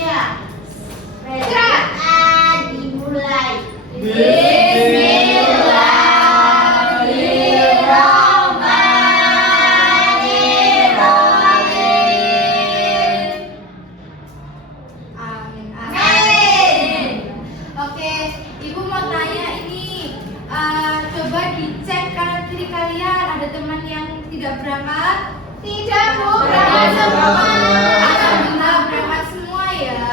manusia. Dimulai. Bismillahirrahmanirrahim. Amin. Amin. Oke, Ibu mau tanya ini, coba dicek kanan kiri kalian ada teman yang tidak berangkat? Tidak, Bu, berangkat semua. Alhamdulillah berangkat semua ya.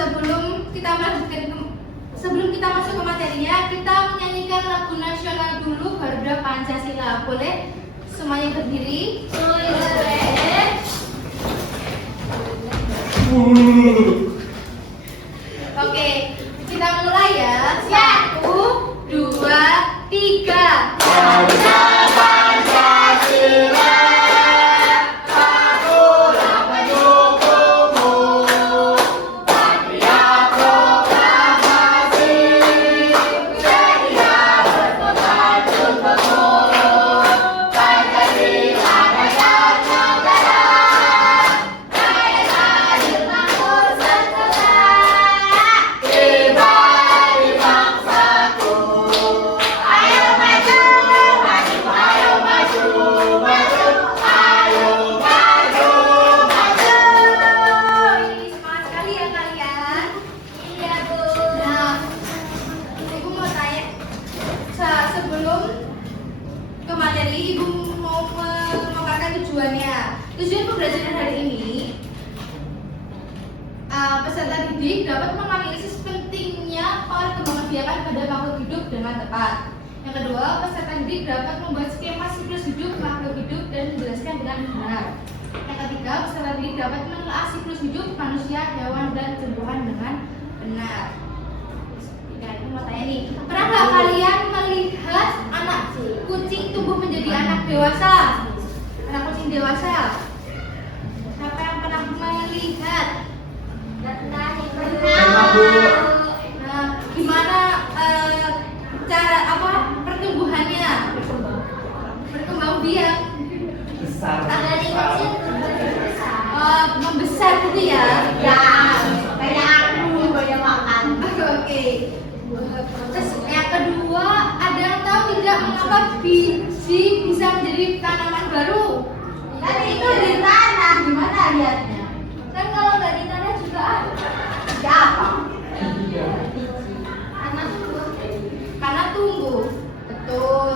Sebelum kita masuk ke materinya, kita menyanyikan lagu nasional dulu Garuda Pancasila. Boleh semuanya berdiri? Oke, kita mulai ya. 1, 2, 3. Tujuan pembelajaran hari ini, peserta didik dapat menganalisis pentingnya perkembangan biakan pada makhluk hidup dengan tepat. Yang kedua, peserta didik dapat membuat skema siklus hidup makhluk hidup dan menjelaskan dengan benar. Yang ketiga, peserta didik dapat menelaah siklus hidup manusia, hewan, dan tumbuhan dengan benar. Aku mau tanya nih, pernah nggak kalian melihat anak kucing tumbuh menjadi anak dewasa? Anak kucing dewasa? Siapa yang pernah melihat? Nah, gimana cara pertumbuhannya? Berkembang biak. Besar. Membesar gitu ya? Ya, kayak aku banyak makan. Oke. Terus yang kedua, ada yang tahu tidak mengapa biji bisa menjadi tanaman baru? Kan itu di tanah, gimana lihatnya? Kan kalau nggak di tanah juga ada. Siapa? Karena tumbuh. Betul.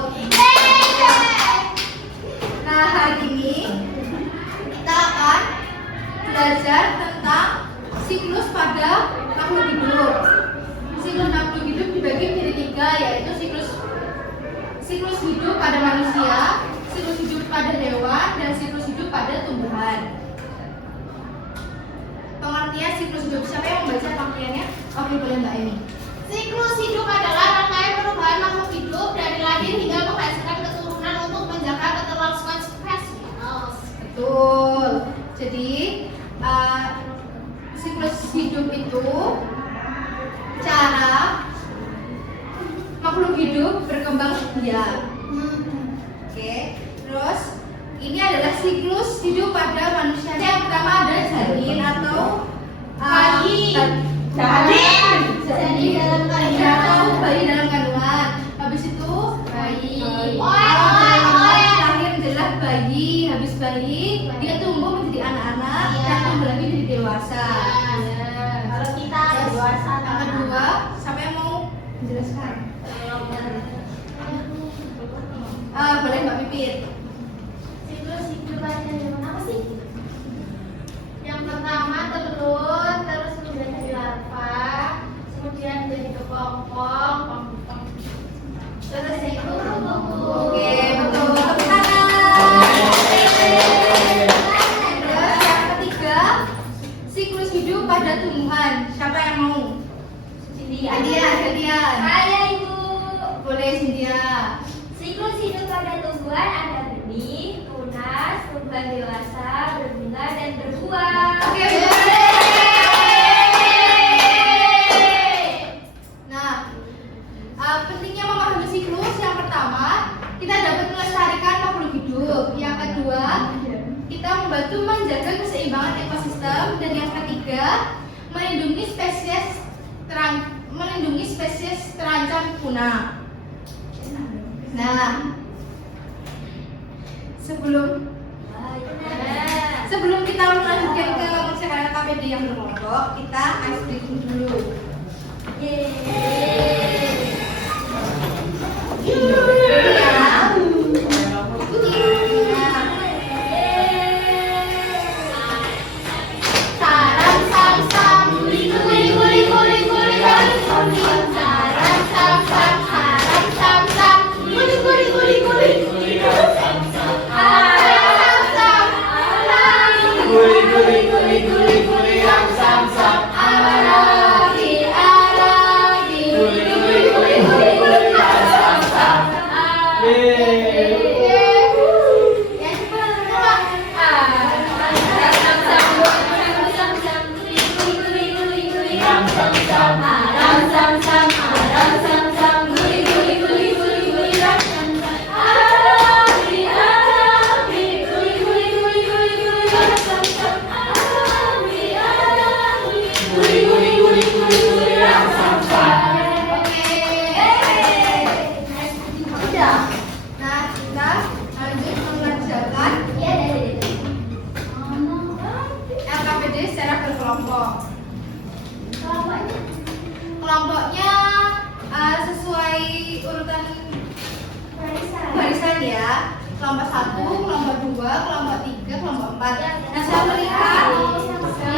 Nah, hari ini kita akan belajar tentang siklus pada makhluk hidup. Siklus makhluk hidup dibagi menjadi 3, yaitu siklus hidup pada manusia, siklus hidup pada hewan, dan siklus hidup pada tumbuhan. Pengertian siklus hidup, siapa yang membaca pengertiannya? Oke, boleh Mbak Eni. Siklus hidup adalah rangkaian perubahan makhluk hidup dari lahir hingga menghasilkan keturunan untuk menjaga keterlangsungan spesies. Betul. Jadi siklus hidup itu cara makhluk hidup berkembang biak. Oke. Terus ini adalah siklus hidup pada manusia. Yang pertama ada janin atau Bayi. Janin dalam kandungan atau bayi dalam kandungan. Habis itu bayi. Lahir adalah bayi. Habis bayi dia tumbuh menjadi anak-anak dan tumbuh lagi menjadi dewasa. Kalau kita dewasa, Yang kedua, siapa yang mau menjelaskan? Boleh Mbak Pipit. siklus hidup ada apa sih? Yang pertama telur, terus kemudian jadi larva, kemudian jadi kepompong, terus itu Oke, betul. Tepuk tangan. Terus yang ketiga, siklus hidup pada tumbuhan. Siapa yang mau? Cynthia. Saya Ibu. Boleh Cynthia. Siklus hidup pada tumbuhan ada benih, tunas, tumbuhan dewasa, berbunga dan berbuah. Oke. Nah, pentingnya memahami siklus yang pertama, kita dapat melestarikan makhluk hidup. Yang kedua, kita membantu menjaga keseimbangan melindungi spesies terancam punah. Nah, sebelum kita melanjutkan ke percakapan KPD yang berkelompok, kita ice breaking dulu. Kelompoknya sesuai urutan barisan ya. Kelompok 1, kelompok 2, kelompok 3, kelompok 4. Nah, saya melihat bisa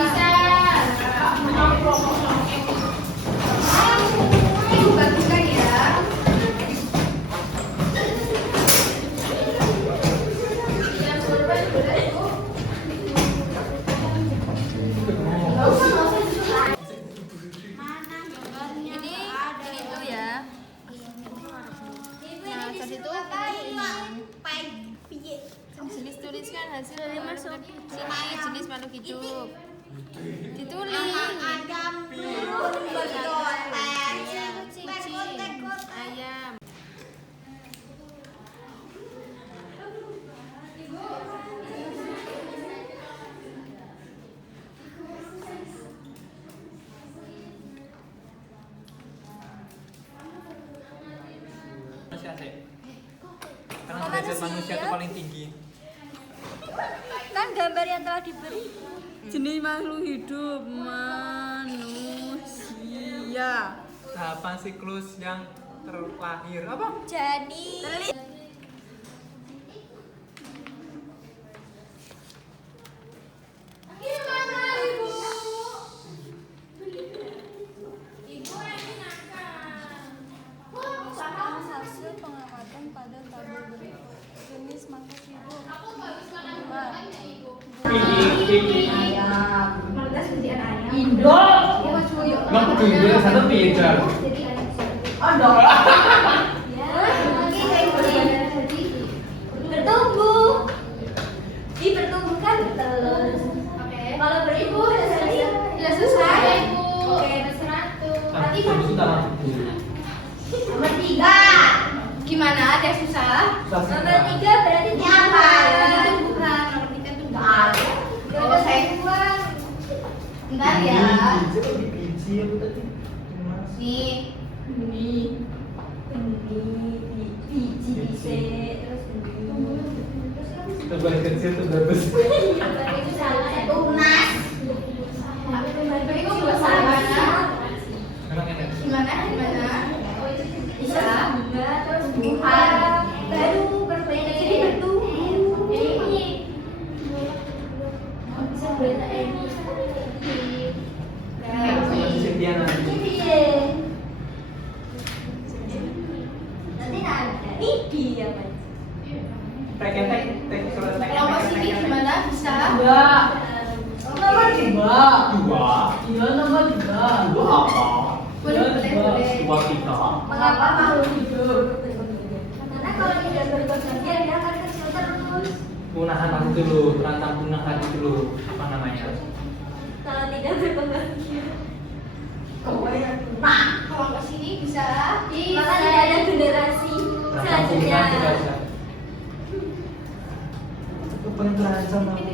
Ibu bagikan ya. Jenis tuliskan hasil masuk sini jenis makhluk hidup ditulis kucing ayam. Karena derajat manusia itu paling tinggi. Kan gambar yang telah diberi jenis makhluk hidup manusia. Tahapan siklus yang terlahir apa? Janin. Hasil pengamatan pada tabel berikut jenis makhluk hidup. Satu beda. Bertumbuh. Dipertumbuhkan terus. Kalau beribu sudah selesai, Bu. Oke, 100. Berarti Sudah. nomor 3. gimana? Ada yang susah? Nomor 3 berarti apa? Bukan, nomor 3 tuh enggak ada. Kalau saya buat bentar ya. Nih. Biji terus Tebar kecil tuh bagus. itu salah tunas. Tapi kok belum gimana? Memang enak. Gimana? Bisa? Terus buah baru berbeda jadi bertumbuh. Ini bisa beda ini. Sama si Cynthia nanti. Nanti ada Nidi apa? Tek surat tek. Kelompok sini gimana? Bisa? Nomor 2. Dua. Iya nomor 2. Dua apa? Boleh. Dua kita. Mengapa makhluk hidup? Karena kalau tidak berkembang dia akan kecil terus. Punahan hati dulu, terancam punah hati dulu. Apa namanya? Kalau tidak berkembang biak. Nah, kelompok sini bisa? Maka tidak ada generasi Terancam punah selanjutnya. tidak bisa. Itu pengen terancam aku.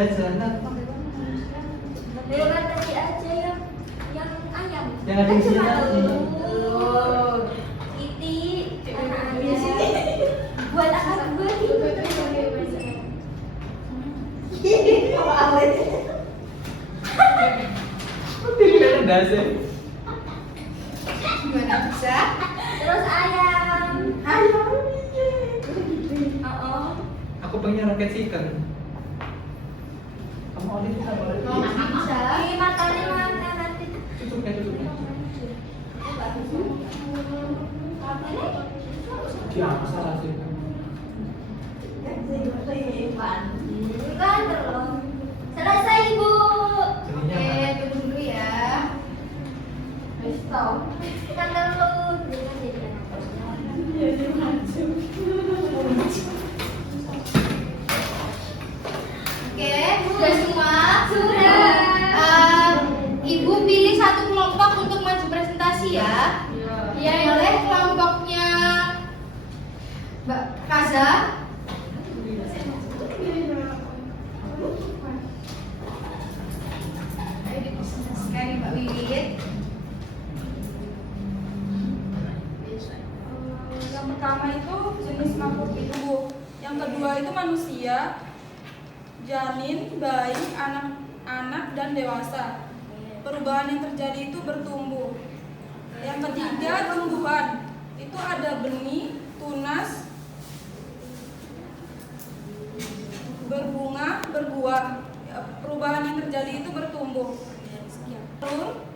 aja. Nah, Lewat tadi aja yang ayam. Yang ada isinya tadi. Oh, Iti, anak ayam. Buat anak gue nih. Tidak ada sih. Gimana bisa? Terus ayam. Oh. Aku pengen roket chicken. Kamu oleh kita boleh. Bisa. Ini matanya mana nanti? Tutupnya. Siapa salah sih? Kan terus. Selesai Ibu. Jadinya Oke, mana? tunggu dulu ya. Stop. Kan terus. Oke, sudah semua? Sudah. Ibu pilih satu kelompok untuk maju presentasi ya. Iya, Boleh kelompoknya Mbak Kaza. Ayo dipresentasikan Mbak Wiwit. Yang pertama itu jenis makhluk hidup, yang kedua itu manusia, janin, bayi, anak-anak dan dewasa. Perubahan yang terjadi itu bertumbuh. Yang ketiga tumbuhan, itu ada benih, tunas, berbunga, berbuah. Perubahan yang terjadi itu bertumbuh. Telur,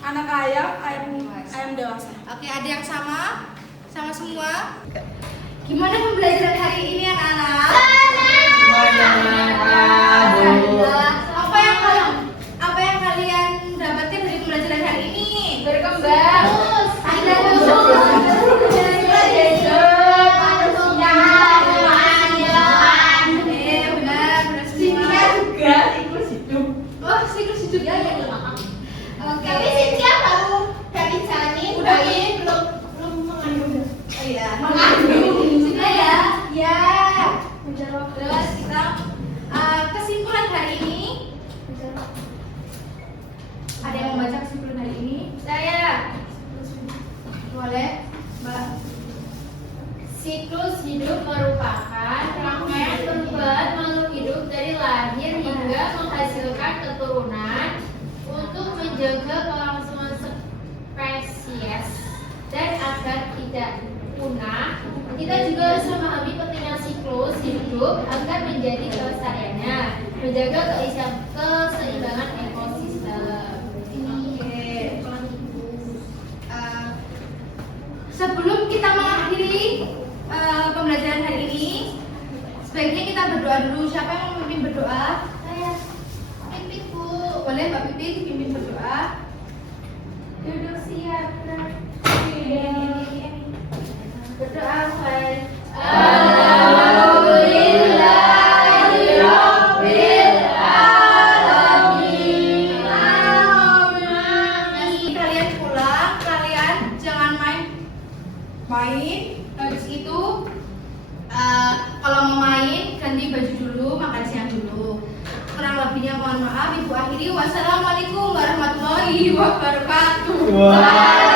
anak ayam, ayam dewasa. Oke, ada yang sama? Sama semua? Gimana pembelajaran hari ini anak-anak? Alhamdulillah. Apa yang kalian dapatkan dari pembelajaran hari ini? Berkembang. Ada benar semua. Oh, siklus hidup ya yang Oke. Tapi Cynthia baru dari janin, bayi belum mengandung. Oh iya. Mengandung. Sudah ya? Ya. Terus kita kesimpulan hari ini. Ada yang membaca kesimpulan hari ini? Saya Boleh, Mbak. siklus hidup merupakan rangkaian perubahan makhluk hidup dari lahir hingga menghasilkan keturunan untuk menjaga kelangsungan spesies dan agar tidak punah. Kita juga harus memahami pentingnya siklus hidup agar menjadi kelestariannya, menjaga keseimbangan ekosistem. Oke. Sebelum kita mengakhiri pembelajaran hari ini, sebaiknya kita berdoa dulu. Siapa yang mau memimpin berdoa? Saya pimpin Bu. Boleh Mbak Pipi dipimpin berdoa. Duduk siap. Berdoa Fai. Kalian pulang, kalian jangan main. Habis itu kalau mau main ganti baju dulu, makan siang dulu. Kurang lebihnya mohon maaf. Ibu akhiri. Wassalamualaikum warahmatullahi wabarakatuh. Wah.